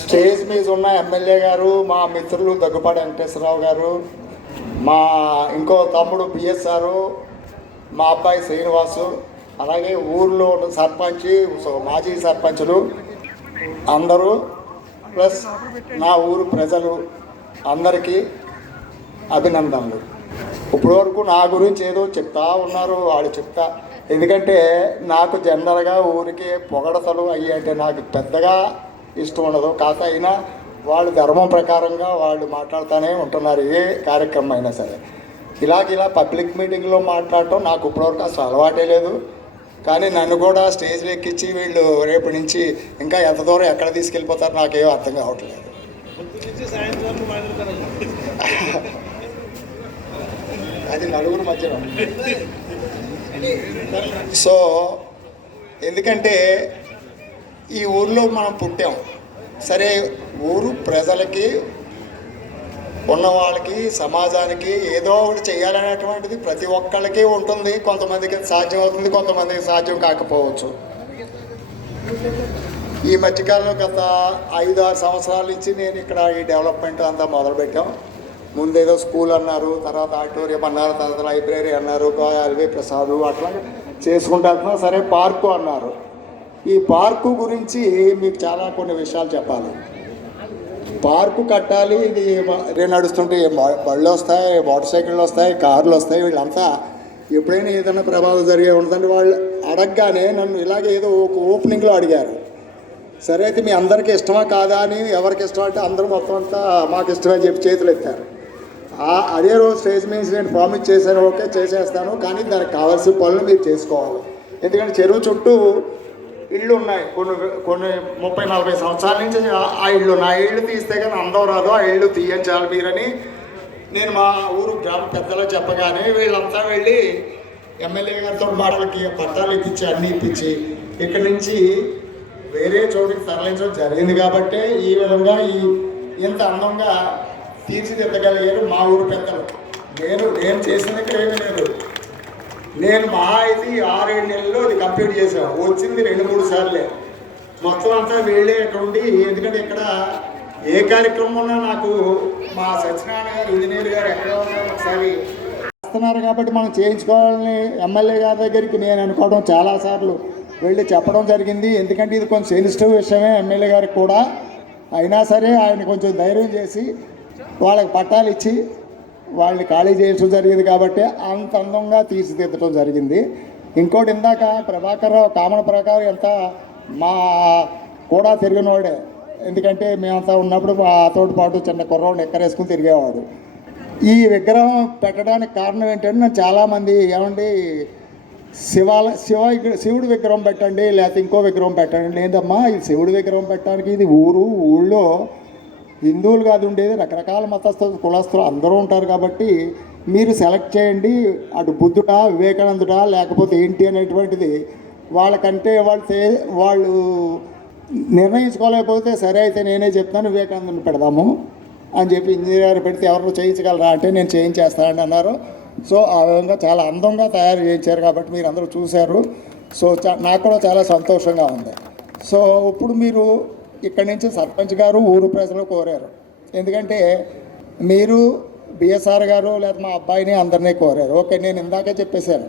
Stage మీద ఉన్న MLA గారు మా మిత్రులు దగ్గుపాటి వెంకటేశ్వరరావు గారు మా ఇంకో తమ్ముడు బిఎస్ఆర్ మా అబ్బాయి శ్రీనివాసు అలాగే ఊర్లో ఉన్న సర్పంచ్ మాజీ సర్పంచులు అందరూ ప్లస్ నా ఊరు ప్రజలు అందరికీ అభినందనలు. ఇప్పటి వరకు నా గురించి ఏదో చెప్తా ఉన్నారు వాళ్ళు చెప్తా. ఎందుకంటే నాకు జనరల్గా ఊరికి పొగడతలు అయ్యి అంటే నాకు పెద్దగా ఇష్టం ఉండదు. కాక అయినా వాళ్ళు ధర్మం ప్రకారంగా వాళ్ళు మాట్లాడుతూనే ఉంటున్నారు ఏ కార్యక్రమం అయినా సరే. ఇలాగ ఇలా పబ్లిక్ మీటింగ్లో మాట్లాడటం నాకు ఇప్పటివరకు అసలు అలవాటే లేదు. కానీ నన్ను కూడా స్టేజ్లో ఎక్కించి వీళ్ళు రేపు నుంచి ఇంకా ఎంత దూరం ఎక్కడ తీసుకెళ్ళిపోతారో నాకేం అర్థం కావట్లేదు. అది నలుగురు మధ్యలో. సో ఎందుకంటే ఈ ఊర్లో మనం పుట్టాం. సరే ఊరు ప్రజలకి ఉన్న వాళ్ళకి సమాజానికి ఏదో ఒకటి చేయాలనేటువంటిది ప్రతి ఒక్కళ్ళకి ఉంటుంది. కొంతమందికి సాధ్యం అవుతుంది కొంతమందికి సాధ్యం కాకపోవచ్చు. ఈ మధ్యకాలంలో గత ఐదు ఆరు సంవత్సరాల నుంచి నేను ఇక్కడ ఈ డెవలప్మెంట్ అంతా మొదలుపెట్టాం. ముందేదో స్కూల్ అన్నారు తర్వాత ఆడిటోరియం అన్నారు తర్వాత లైబ్రరీ అన్నారు ఎల్వి ప్రసాద్ అట్లా చేసుకుంటా సరే పార్కు అన్నారు. ఈ పార్కు గురించి మీకు చాలా కొన్ని విషయాలు చెప్పాలి. పార్కు కట్టాలి ఇది రే నడుస్తుంటే బళ్ళు వస్తాయి మోటార్ సైకిళ్ళు వస్తాయి కార్లు వస్తాయి వీళ్ళంతా ఎప్పుడైనా ఏదైనా ప్రభావం జరిగే ఉంటుందంటే వాళ్ళు అడగగానే నన్ను ఇలాగే ఏదో ఒక ఓపెనింగ్లో అడిగారు. సరే అయితే మీ అందరికీ ఇష్టమా కాదా అని ఎవరికి ఇష్టం అంటే అందరూ మొత్తం అంతా మాకు ఇష్టమని చెప్పి చేతులు ఎత్తారు. ఆ- అదే రోజు స్టేజ్ మీద నేను ప్రామిస్ చేశాను ఓకే చేసేస్తాను కానీ దానికి కావాల్సిన పనులు మీరు చేసుకోవాలి. ఎందుకంటే చెరువు చుట్టూ ఇళ్ళు ఉన్నాయి కొన్ని కొన్ని ముప్పై నలభై సంవత్సరాల నుంచి ఆ- ఇళ్ళు నా ఇళ్ళు తీస్తే కానీ అందం రాదు. ఆ ఇళ్ళు తీయించాలి మీరని నేను మా ఊరు గ్రామ పెద్దలో చెప్పగానే వీళ్ళంతా వెళ్ళి ఎమ్మెల్యే గారితో మాటలకి పట్టాలు ఇప్పించి అన్నీ ఇప్పించి ఇక్కడి నుంచి వేరే చోటికి తరలించడం జరిగింది కాబట్టే ఈ విధంగా ఈ ఇంత అందంగా తీర్చిదిద్దగలిగారు మా ఊరు పెద్దలు. నేను నేను చేసిన ఇక్కడ ఏమీ లేదు. నేను మహా అయితే ఆరేడు నెలల్లో కంప్లీట్ చేసాం వచ్చింది రెండు మూడు సార్లే. మొత్తం అంతా వీళ్ళే ఉండి ఎందుకంటే ఇక్కడ ఏ కార్యక్రమం ఉన్నా నాకు మా సత్యనారాయణ గారు ఇంజనీర్ గారు ఎక్కడ ఉన్నారు ఒకసారి వస్తున్నారు కాబట్టి మనం చేయించుకోవాలని ఎమ్మెల్యే గారి దగ్గరికి నేను అనుకోవడం చాలాసార్లు వెళ్ళి చెప్పడం జరిగింది. ఎందుకంటే ఇది కొంచెం సెన్సిటివ్ విషయమే ఎమ్మెల్యే గారికి కూడా. అయినా సరే ఆయన కొంచెం ధైర్యం చేసి వాళ్ళకి పట్టాలు ఇచ్చి వాళ్ళని ఖాళీ చేయడం జరిగింది కాబట్టి అంత అందంగా తీర్చిదిద్దడం జరిగింది. ఇంకోటి ఇందాక ప్రభాకర్ రావు కామన ప్రకారం ఎంత మా కూడా తిరిగినవాడే ఎందుకంటే మేమంతా ఉన్నప్పుడు మాతోటి పాటు చిన్న కుర్రోడిని ఎక్కరేసుకుని తిరిగేవాడు. ఈ విగ్రహం పెట్టడానికి కారణం ఏంటంటే నేను చాలామంది ఏమండి శివాల శివ శివుడు విగ్రహం పెట్టండి లేకపోతే ఇంకో విగ్రహం పెట్టండి. లేదమ్మా ఇది శివుడి విగ్రహం పెట్టడానికి ఇది ఊరు ఊళ్ళో హిందువులు కాదు ఉండేది రకరకాల మతస్థులు కులస్తులు అందరూ ఉంటారు కాబట్టి మీరు సెలెక్ట్ చేయండి. అటు బుద్ధుడా వివేకానందుడా లేకపోతే ఏంటి అనేటువంటిది వాళ్ళకంటే వాళ్ళు వాళ్ళు నిర్ణయించుకోలేకపోతే సరే అయితే నేనే చెప్తాను వివేకానందుని పెడదాము అని చెప్పి ఇంజనీర్ పెడితే ఎవరు చేయించగలరా అంటే నేను చేయించేస్తానని అన్నారు. సో ఆ విధంగా చాలా అందంగా తయారు చేయించారు కాబట్టి మీరు అందరూ చూశారు. సో నాకు కూడా చాలా సంతోషంగా ఉంది. సో ఇప్పుడు మీరు ఇక్కడి నుంచి సర్పంచ్ గారు ఊరు ప్రజలు కోరారు. ఎందుకంటే మీరు బిఎస్ఆర్ గారు లేదా మా అబ్బాయిని అందరినీ కోరారు. ఓకే నేను ఇందాకే చెప్పేశాను.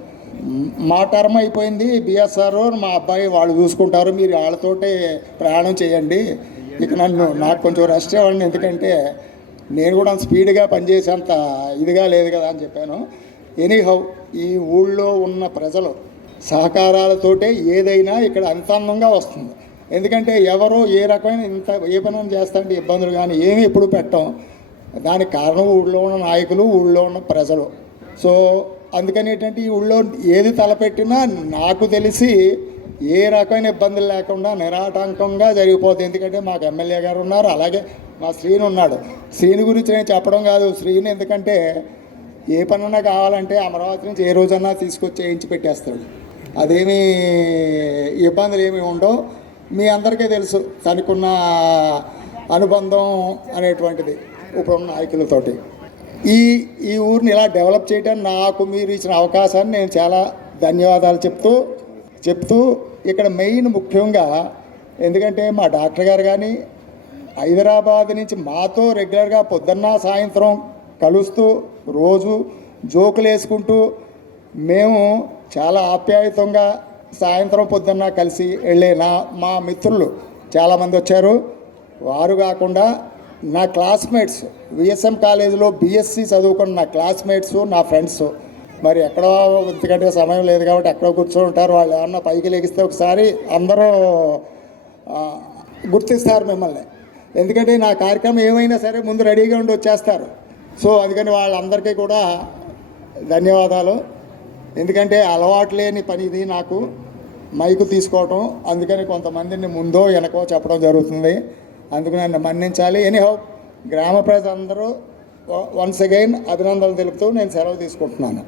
మా టర్మ్ అయిపోయింది బిఎస్ఆర్ మా అబ్బాయి వాళ్ళు చూసుకుంటారు మీరు వాళ్ళతోటే ప్రయాణం చేయండి. ఇక నన్ను నాకు కొంచెం రెస్ట్ ఇవ్వండి ఎందుకంటే నేను కూడా స్పీడ్గా పనిచేసేంత ఇదిగా లేదు కదా అని చెప్పాను. ఎనీహౌ ఈ ఊళ్ళో ఉన్న ప్రజలు సహకారాలతోటే ఏదైనా ఇక్కడ అంత అందంగా వస్తుంది. ఎందుకంటే ఎవరు ఏ రకమైన ఇంత ఏ పని చేస్తారంటే ఇబ్బందులు కానీ ఏమీ ఎప్పుడు పెట్టం. దానికి కారణం ఊళ్ళో ఉన్న నాయకులు ఊళ్ళో ఉన్న ప్రజలు. సో అందుకని ఏంటంటే ఈ ఊళ్ళో ఏది తలపెట్టినా నాకు తెలిసి ఏ రకమైన ఇబ్బందులు లేకుండా నిరాటంకంగా జరిగిపోతుంది ఎందుకంటే మాకు ఎమ్మెల్యే గారు ఉన్నారు అలాగే మా శ్రీను ఉన్నాడు. శ్రీని గురించి నేను చెప్పడం కాదు. శ్రీని ఎందుకంటే ఏ పనన్నా కావాలంటే అమరావతి నుంచి ఏ రోజన్నా తీసుకొచ్చి చేయించి పెట్టేస్తాడు. అదేమీ ఇబ్బందులు ఏమి ఉండవు. మీ అందరికీ తెలుసు తనకున్న అనుబంధం అనేటువంటిది. ఉప నాయకులతోటి ఈ ఈ ఊరిని ఇలా డెవలప్ చేయడానికి నాకు మీరు ఇచ్చిన అవకాశాన్ని నేను చాలా ధన్యవాదాలు చెప్తూ చెప్తూ ఇక్కడ మెయిన్ ముఖ్యంగా ఎందుకంటే మా డాక్టర్ గారు కానీ హైదరాబాద్ నుంచి మాతో రెగ్యులర్గా పొద్దున్న సాయంత్రం కలుస్తూ రోజు జోకులు వేసుకుంటూ మేము చాలా ఆప్యాయతంగా సాయంత్రం పొద్దున్న కలిసి వెళ్ళే నా మా మిత్రులు చాలామంది వచ్చారు. వారు కాకుండా నా క్లాస్మేట్స్ విఎస్ఎం కాలేజీలో బీఎస్సీ చదువుకున్న నా క్లాస్మేట్స్ నా ఫ్రెండ్స్ మరి ఎక్కడో ఎందుకంటే సమయం లేదు కాబట్టి ఎక్కడో కూర్చొని ఉంటారు. వాళ్ళు ఏమన్నా పైకి లెగిస్తే ఒకసారి అందరూ గుర్తిస్తారు మిమ్మల్ని. ఎందుకంటే నా కార్యక్రమం ఏమైనా సరే ముందు రెడీగా ఉండి వచ్చేస్తారు. సో అందుకని వాళ్ళందరికీ కూడా ధన్యవాదాలు. ఎందుకంటే అలవాటు లేని పని ఇది నాకు. మైకు తీసుకోవటం. అందుకని కొంతమందిని ముందో వెనకో చెప్పడం జరుగుతుంది. అందుకు నన్ను మన్నించాలి. ఎనీహౌ గ్రామ ప్రజలందరూ వన్స్ అగైన్ అభినందనలు తెలుపుతూ నేను సెలవు తీసుకుంటున్నాను.